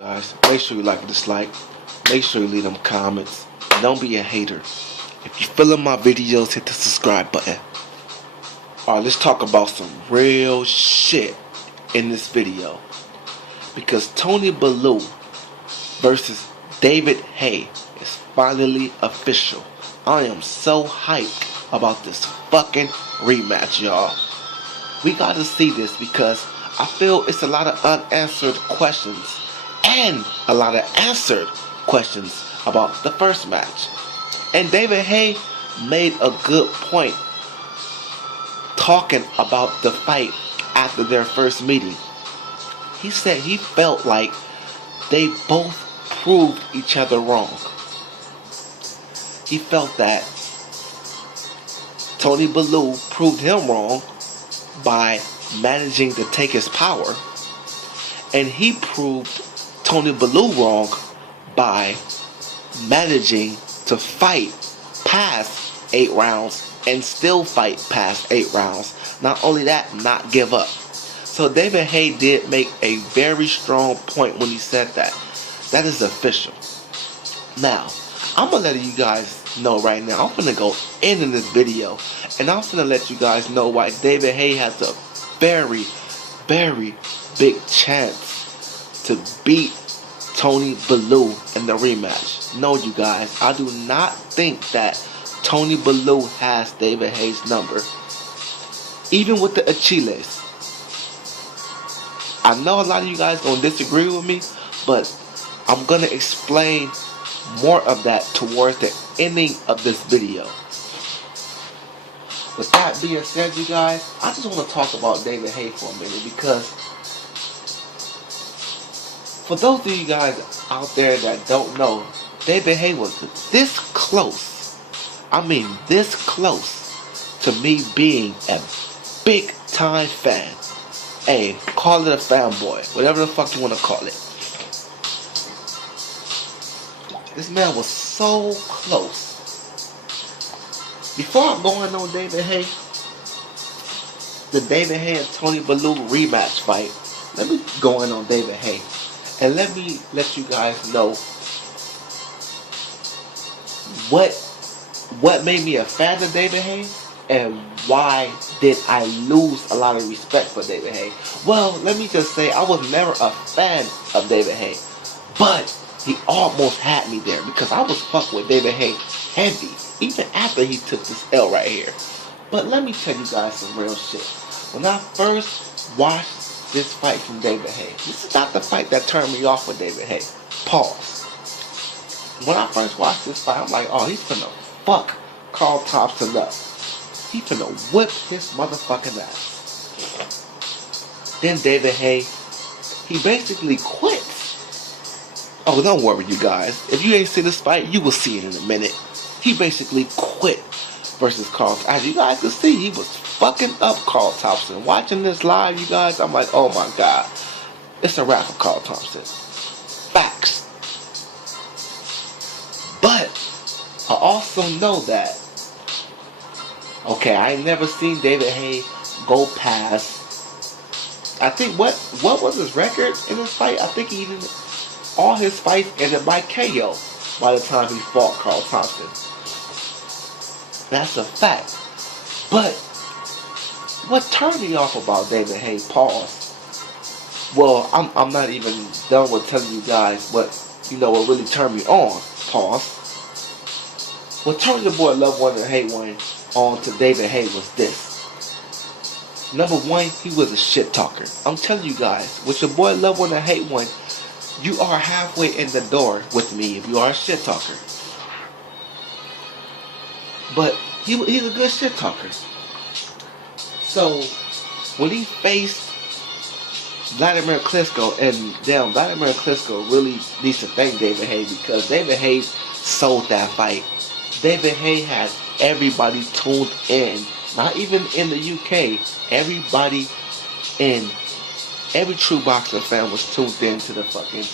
Guys, make sure you like and dislike. Make sure you leave them comments. And don't be a hater. If you're feeling my videos, hit the subscribe button. Alright, let's talk about some real shit in this video. Because Tony Bellew versus David Haye is finally official. I am so hyped about this fucking rematch, y'all. We gotta see this because I feel it's a lot of unanswered questions and a lot of answered questions about the first match. And David Haye made a good point talking about the fight after their first meeting. He said he felt like they both proved each other wrong. He felt that Tony Bellew proved him wrong by managing to take his power, and he proved Tony Bellew wrong by managing to fight past 8 rounds and still fight past 8 rounds. Not only that, not give up. So David Haye did make a very strong point when he said that. That is official. Now, I'm going to let you guys know right now. I'm going to go in this video, and I'm going to let you guys know why David Haye has a very, very big chance to beat Tony Bellew in the rematch. No, you guys, I do not think that Tony Bellew has David Haye's number. Even with the Achiles. I know a lot of you guys gonna disagree with me, but I'm gonna explain more of that towards the ending of this video. With that being said, you guys, I just want to talk about David Haye for a minute, because for those of you guys out there that don't know, David Haye was this close. I mean, this close to me being a big time fan. Hey, call it a fanboy, whatever the fuck you want to call it. This man was so close. Before I'm going on David Haye, the David Haye and Tony Bellew rematch fight, let me go in on David Haye. And let me let you guys know what made me a fan of David Haye and why did I lose a lot of respect for David Haye. Well, let me just say I was never a fan of David Haye, but he almost had me there because I was fucking with David Haye heavy, even after he took this L right here. But let me tell you guys some real shit. When I first watched this fight from David Haye, this is not the fight that turned me off with David Haye. Pause. When I first watched this fight, I'm like, oh, he's finna fuck Carl Thompson up. He finna whip his motherfucking ass. Then David Haye, he basically quits. Oh, don't worry, you guys. If you ain't seen this fight, you will see it in a minute. He basically quit versus Carl. As you guys can see, he was fucking up Carl Thompson. Watching this live, you guys, I'm like, oh my god. It's a wrap for Carl Thompson. Facts. But I also know that, okay, I ain't never seen David Haye go past, I think, what was his record in this fight? I think he even, all his fights ended by KO by the time he fought Carl Thompson. That's a fact. But what turned me off about David Haye, pause. Well, I'm not even done with telling you guys what really turned me on, pause. What turned your boy Love One and Hate One on to David Haye was this. Number one, he was a shit talker. I'm telling you guys, with your boy Love One and Hate One, you are halfway in the door with me if you are a shit talker. But he's a good shit talker. So when he faced Vladimir Klitschko, and damn, Vladimir Klitschko really needs to thank David Haye, because David Haye sold that fight. David Haye had everybody tuned in. Not even in the UK. Everybody in, every true boxing fan was tuned in to the fucking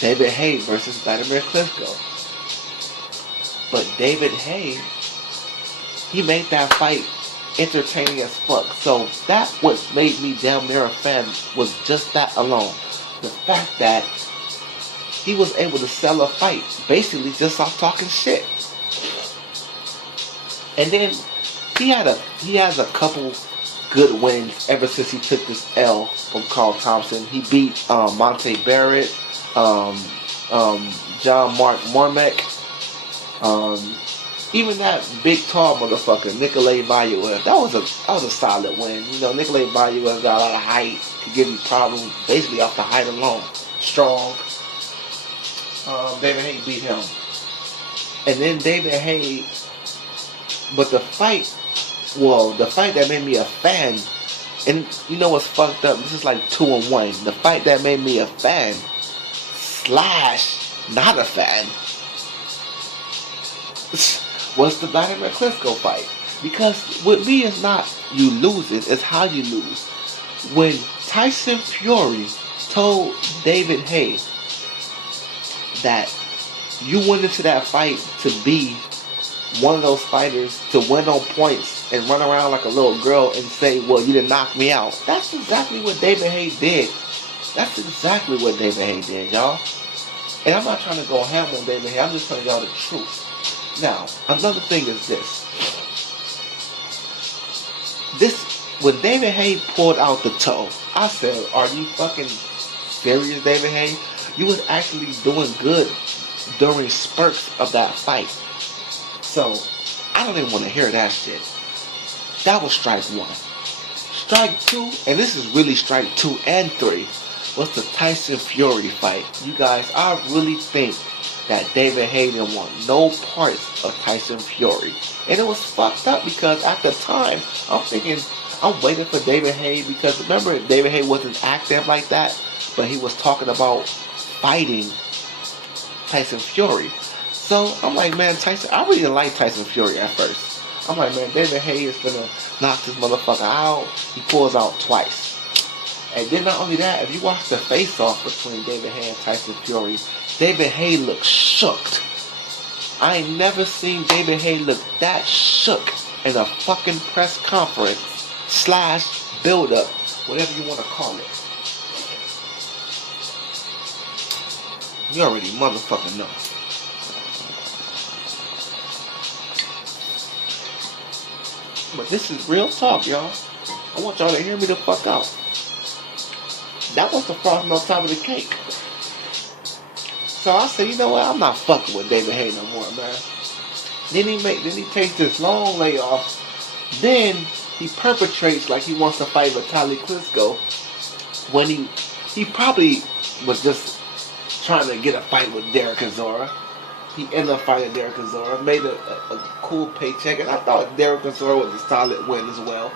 David Haye versus Vladimir Klitschko. But David Haye, he made that fight entertaining as fuck. So that what made me damn near a fan, was just that alone. the fact that he was able to sell a fight basically just off talking shit. And then he has a couple good wins ever since he took this L from Carl Thompson. He beat Monte Barrett, John Mark Mormack, even that big tall motherfucker, Nikolay Valuev. That was a solid win. You know, Nikolay Valuev got a lot of height, could give you problems basically off the height alone. Strong. David Haye beat him. And then David Haye, but the fight that made me a fan, and you know what's fucked up? This is like 2-1. The fight that made me a fan / not a fan was the Vladimir Klitschko fight. Because with me, it's not you lose it's how you lose. When Tyson Fury told David Haye that you went into that fight to be one of those fighters to win on points and run around like a little girl and say, well, you didn't knock me out. That's exactly what David Haye did. That's exactly what David Haye did, y'all. And I'm not trying to go ham on David Haye. I'm just telling y'all the truth. Now, another thing is when David Haye pulled out the toe, I said, are you fucking serious, David Haye? You was actually doing good during spurts of that fight. So, I don't even want to hear that shit. That was strike 1. Strike 2, and this is really strike 2 and 3, was the Tyson Fury fight. You guys, I really think that David Haye didn't want no parts of Tyson Fury. And it was fucked up because at the time, I'm thinking, I'm waiting for David Haye because remember, David Haye wasn't active like that, but he was talking about fighting Tyson Fury. So I'm like, man, Tyson, I really didn't like Tyson Fury at first. I'm like, man, David Haye is gonna knock this motherfucker out. He pulls out twice. And then not only that, if you watch the face-off between David Haye and Tyson Fury, David Haye looked shook. I ain't never seen David Haye look that shook in a fucking press conference / build-up, whatever you want to call it. You already motherfucking know. But this is real talk, y'all. I want y'all to hear me the fuck out. That was the frosting on top of the cake. So I said, you know what? I'm not fucking with David Haye no more, man. Then he takes this long layoff. Then he perpetrates like he wants to fight Vitaly Klitschko when he probably was just trying to get a fight with Derek Chisora. He ended up fighting Derek Chisora, made a cool paycheck, and I thought Derek Chisora was a solid win as well.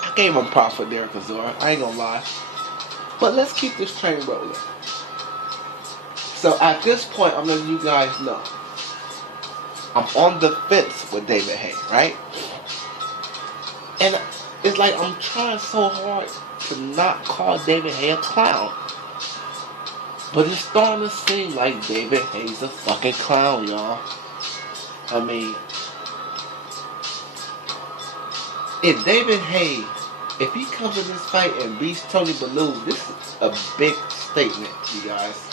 I gave him props for Derek Chisora, I ain't gonna lie. But let's keep this train rolling. So at this point, I'm letting you guys know, I'm on the fence with David Haye, right? And it's like I'm trying so hard to not call David Haye a clown. But it's starting to seem like David Haye's a fucking clown, y'all. I mean, if David Haye, if he comes in this fight and beats Tony Bellew, this is a big statement, you guys.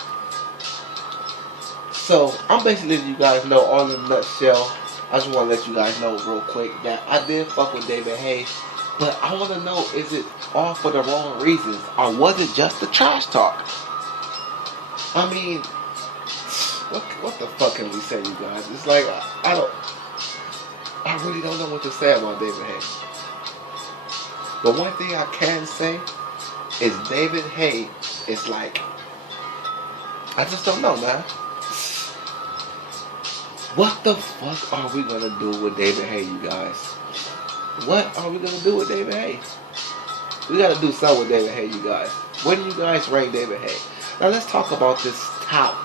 So, I'm basically letting you guys know all in a nutshell. I just want to let you guys know real quick that I did fuck with David Haye. But I want to know, is it all for the wrong reasons? Or was it just the trash talk? I mean, what the fuck can we say, you guys? It's like, I really don't know what to say about David Haye. But one thing I can say is David Haye is like, I just don't know, man. What the fuck are we gonna do with David Haye, you guys? What are we gonna do with David Haye? We gotta do something with David Haye, you guys. Where do you guys rank David Haye? Now let's talk about this top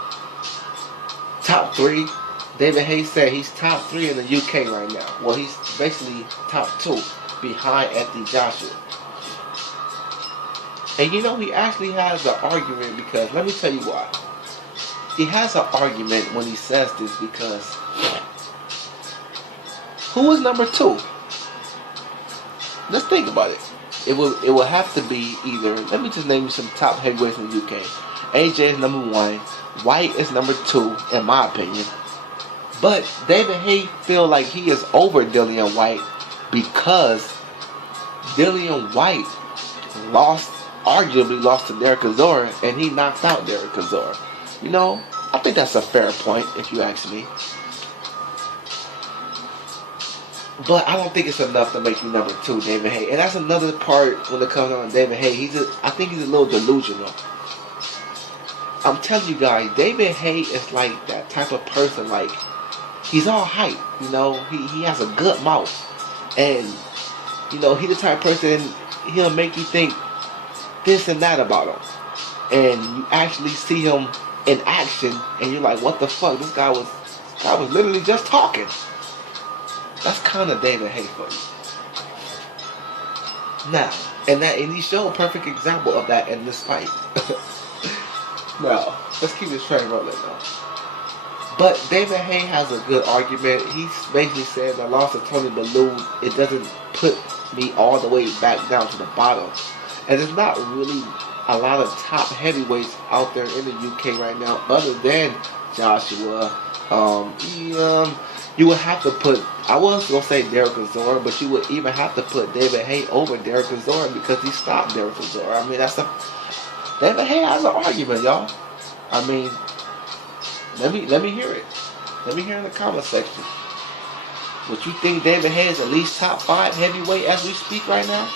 3. David Haye said he's top 3 in the UK right now. Well, he's basically top 2 behind Anthony Joshua. And you know, he actually has an argument because, let me tell you why. He has an argument when he says this because who is number 2? Let's think about it. it will have to be either. Let me just name you some top heavyweights in the UK. AJ is number 1. White is number 2, in my opinion. But David Haye feel like he is over Dillian White because Dillian White arguably lost to Derek Chisora, and he knocked out Derek Chisora. You know, I think that's a fair point if you ask me. But I don't think it's enough to make you number 2, David Haye. And that's another part when it comes on David Haye. I think he's a little delusional. I'm telling you guys, David Haye is like that type of person. Like, he's all hype. You know, he has a good mouth, and you know, he's the type of person, he'll make you think this and that about him, and you actually see him in action, and you're like, what the fuck? This guy was literally just talking. That's kind of David Haye for you. Now, and he showed a perfect example of that in this fight. Now, let's keep this train rolling now. But David Haye has a good argument. He's basically saying the loss of Tony Bellew, it doesn't put me all the way back down to the bottom. And there's not really a lot of top heavyweights out there in the UK right now, other than Joshua. You would have to put, I was going to say Derek Chisora, but you would even have to put David Haye over Derek Chisora because he stopped Derek Chisora. I mean, David Haye has an argument, y'all. I mean, let me hear it. Let me hear in the comment section. Would you think David Haye is at least top 5 heavyweight as we speak right now?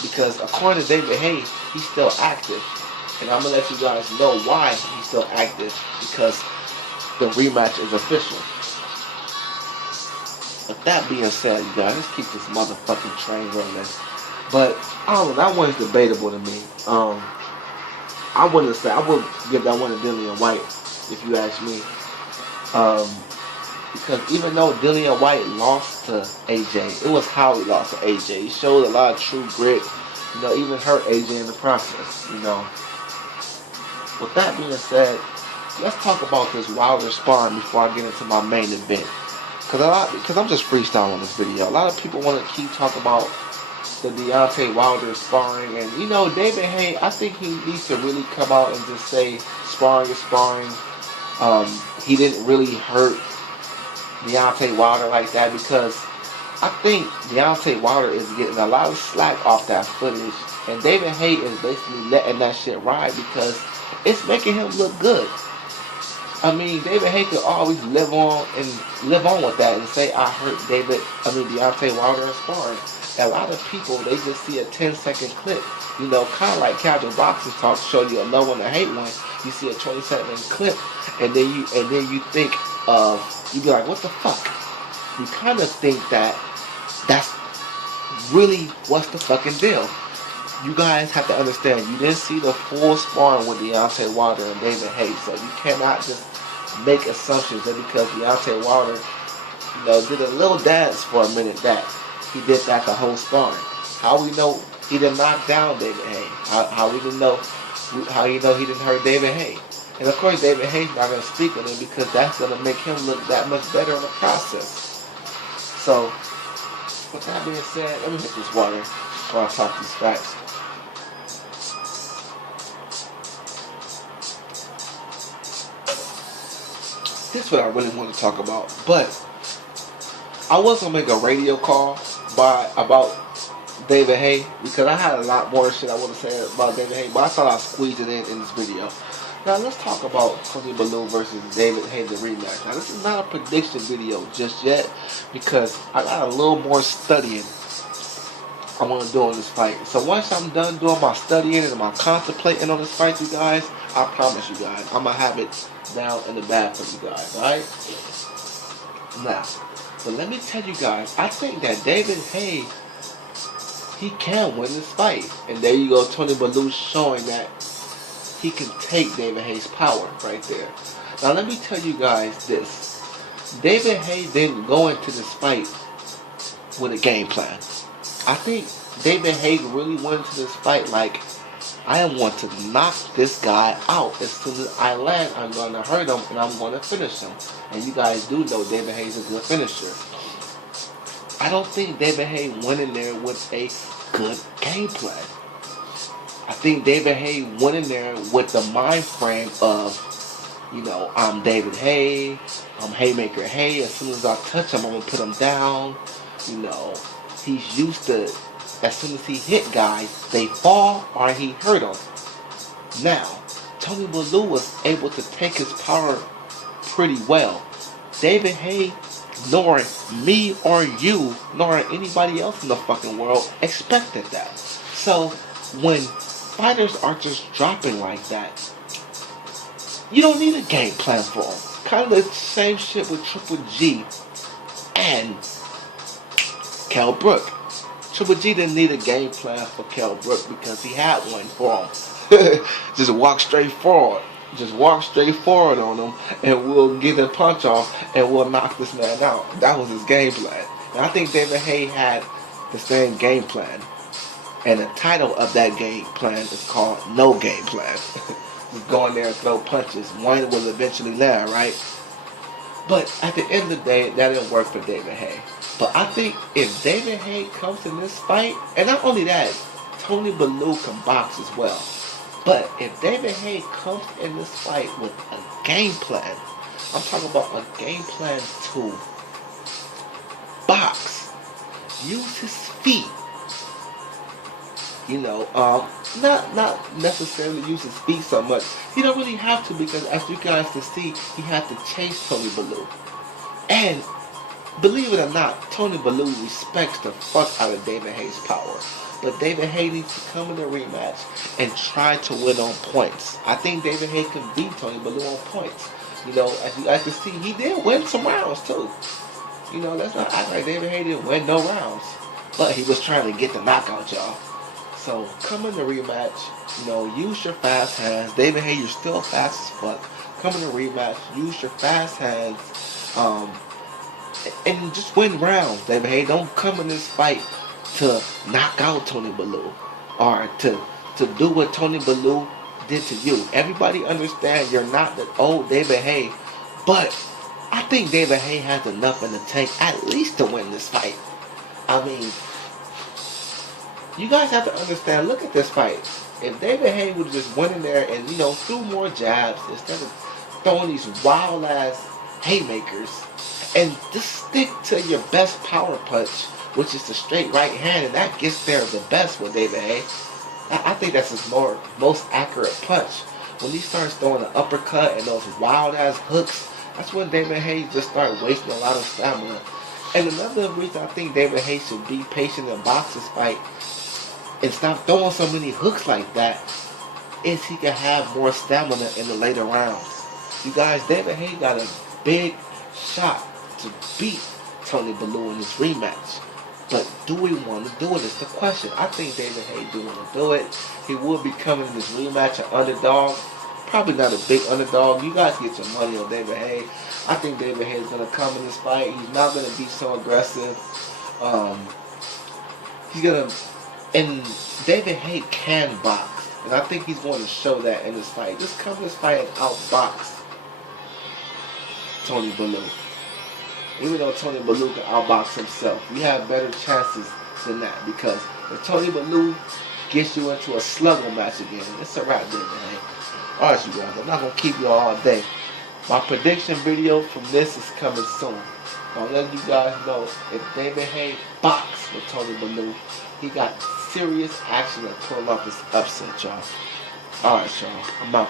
Because according to David Haye, he's still active. And I'm going to let you guys know why he's still active. Because the rematch is official. With that being said, you guys, let's keep this motherfucking train rolling. But I don't know, that one's debatable to me. I would give that one to Dillian White, if you ask me. Because even though Dillian White lost to AJ, it was how he lost to AJ. He showed a lot of true grit. You know, even hurt AJ in the process. You know. With that being said, let's talk about this Wilder sparring before I get into my main event. Because I'm just freestyling on this video. A lot of people want to keep talking about the Deontay Wilder sparring, and you know, David Haye, I think he needs to really come out and just say sparring is sparring. He didn't really hurt Deontay Wilder like that, because I think Deontay Wilder is getting a lot of slack off that footage, and David Haye is basically letting that shit ride because it's making him look good. I mean, David Haye could always live on with that and say, I hurt Deontay Wilder in sparring. A lot of people, they just see a 10-second clip, you know, kind of like casual boxing talk, show you a love one and a hate one. You see a 20-second clip, and then you think you be like, what the fuck? You kind of think that's really what's the fucking deal. You guys have to understand, you didn't see the full sparring with Deontay Wilder and David Haye, so you cannot just make assumptions that because Deontay Wilder, you know, did a little dance for a minute that he did that the whole sparring. How we know he didn't knock down David Haye? How you know he didn't hurt David Haye? And of course, David Haye's not going to speak on it because that's going to make him look that much better in the process. So, with that being said, let me hit this water before I talk these facts. This is what I really want to talk about, but I was going to make a radio call about David Haye because I had a lot more shit I want to say about David Haye, but I thought I'd squeeze it in this video. Now let's talk about Tony Bellew versus David Haye, the rematch. Now this is not a prediction video just yet because I got a little more studying I want to do on this fight. So once I'm done doing my studying and my contemplating on this fight, you guys, I promise you guys, I'm going to have it down in the bag for you guys, alright? Now, but let me tell you guys, I think that David Haye, he can win this fight. And there you go, Tony Bellew showing that he can take David Haye's power right there. Now let me tell you guys this. David Haye didn't go into this fight with a game plan. I think David Haye really went into this fight like, I want to knock this guy out. As soon as I land, I'm going to hurt him and I'm going to finish him. And you guys do know David Haye's a good finisher. I don't think David Haye went in there with a good gameplay. I think David Haye went in there with the mind frame of, I'm David Haye, I'm Haymaker Haye. As soon as I touch him, I'm gonna put him down. You know, he's used to, as soon as he hit guys, they fall or he hurt them. Now, Tony Bellew was able to take his power pretty well. David Haye, nor me or you, nor anybody else in the fucking world expected that. So, when fighters are just dropping like that, you don't need a game plan for them. Kind of the same shit with Triple G and Kell Brook. Triple G didn't need a game plan for Kell Brook because he had one for him. Just walk straight forward. Just walk straight forward on him and we'll get a punch off and we'll knock this man out. That was his game plan. And I think David Haye had the same game plan. And the title of that game plan is called No Game Plan. Just go in there and throw punches. One will eventually land, right? But at the end of the day, that didn't work for David Haye. But I think if David Haye comes in this fight, and not only that, Tony Bellew can box as well. But if David Haye comes in this fight with a game plan, I'm talking about a game plan to box, use his feet. Not necessarily use his feet so much. He don't really have to because, as you guys can see, he had to chase Tony Bellew. And believe it or not, Tony Bellew respects the fuck out of David Haye's power. But David Haye needs to come in a rematch and try to win on points. I think David Haye can beat Tony Bellew on points. As you guys can see, he did win some rounds too. Let's not act like David Haye didn't win no rounds. But he was trying to get the knockout, y'all. So come in the rematch, use your fast hands. David Haye, you're still fast as fuck. Come in the rematch, use your fast hands, and just win rounds. David Haye, don't come in this fight to knock out Tony Bellew or to do what Tony Bellew did to you. Everybody understand you're not the old David Haye, but I think David Haye has enough in the tank at least to win this fight. I mean, you guys have to understand, look at this fight. If David Haye would have just went in there and, threw more jabs instead of throwing these wild ass haymakers and just stick to your best power punch, which is the straight right hand, and that gets there the best with David Haye. I think that's his most accurate punch. When he starts throwing an uppercut and those wild ass hooks, that's when David Haye just started wasting a lot of stamina. And another reason I think David Haye should be patient and box this fight and stop throwing so many hooks like that is he can have more stamina in the later rounds. You guys, David Haye got a big shot to beat Tony Bellew in this rematch. But do we want to do it is the question. I think David Haye do want to do it. He will be coming in this rematch an underdog. Probably not a big underdog. You guys get your money on David Haye. I think David Haye is going to come in this fight. He's not going to be so aggressive. He's going to... And David Haye can box. And I think he's going to show that in this fight. Just come in this fight and outbox Tony Bellew. Even though Tony Bellew can outbox himself, you have better chances than that. Because if Tony Bellew gets you into a slugger match again, it's a wrap, David Haye. Alright, you guys, I'm not going to keep you all day. My prediction video from this is coming soon. I'll let you guys know if David Haye boxed with Tony Bellew, he got serious action at pulling off this upset, y'all. Alright, y'all. I'm out.